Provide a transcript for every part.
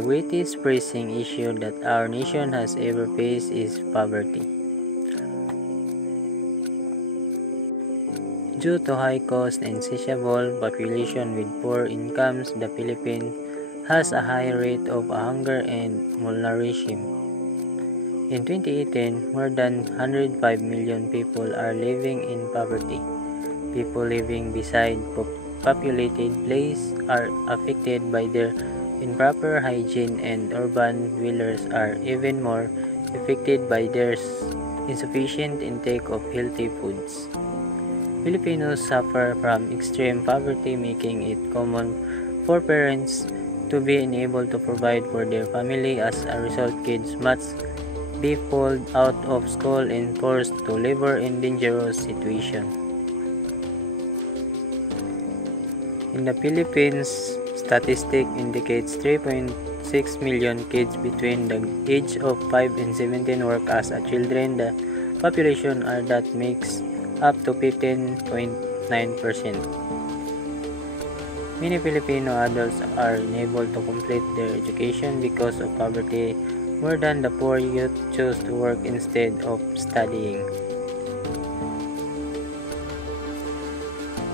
The greatest pressing issue that our nation has ever faced is poverty. Due to high cost and insatiable population with poor incomes, the Philippines has a high rate of hunger and malnutrition. In 2018, more than 105 million people are living in poverty. People living beside populated places are affected by their improper hygiene, and urban dwellers are even more affected by their insufficient intake of healthy foods. Filipinos suffer from extreme poverty, making it common for parents to be unable to provide for their family. As a result, kids must be pulled out of school and forced to labor in dangerous situations. In the Philippines, statistic indicates 3.6 million kids between the age of 5 and 17 work as a children. The population that makes up to 15.9%. Many Filipino adults are unable to complete their education because of poverty. More than the poor youth choose to work instead of studying.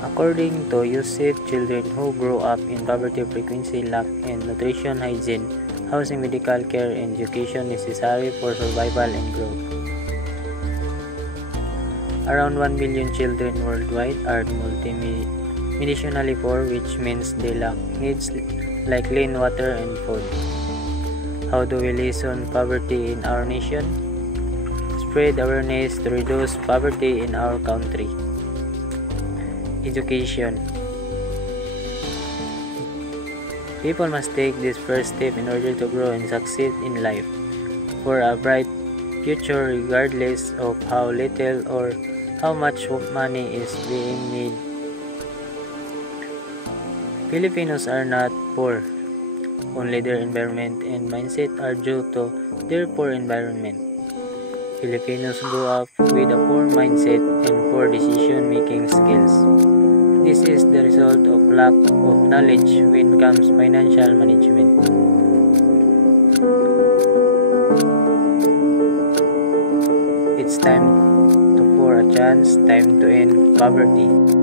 According to UNICEF, children who grow up in poverty frequently lack in nutrition, hygiene, housing, medical care, and education necessary for survival and growth. Around 1 billion children worldwide are multimedicinally poor, which means they lack needs like clean water and food. How do we lessen poverty in our nation? Spread awareness to reduce poverty in our country. Education. People must take this first step in order to grow and succeed in life for a bright future, regardless of how little or how much money is being made. Filipinos are not poor. Only their environment and mindset are due to their poor environment. Filipinos grow up with a poor mindset and poor decision-making skills. This is the result of lack of knowledge when it comes to financial management. It's time for a chance, time to end poverty.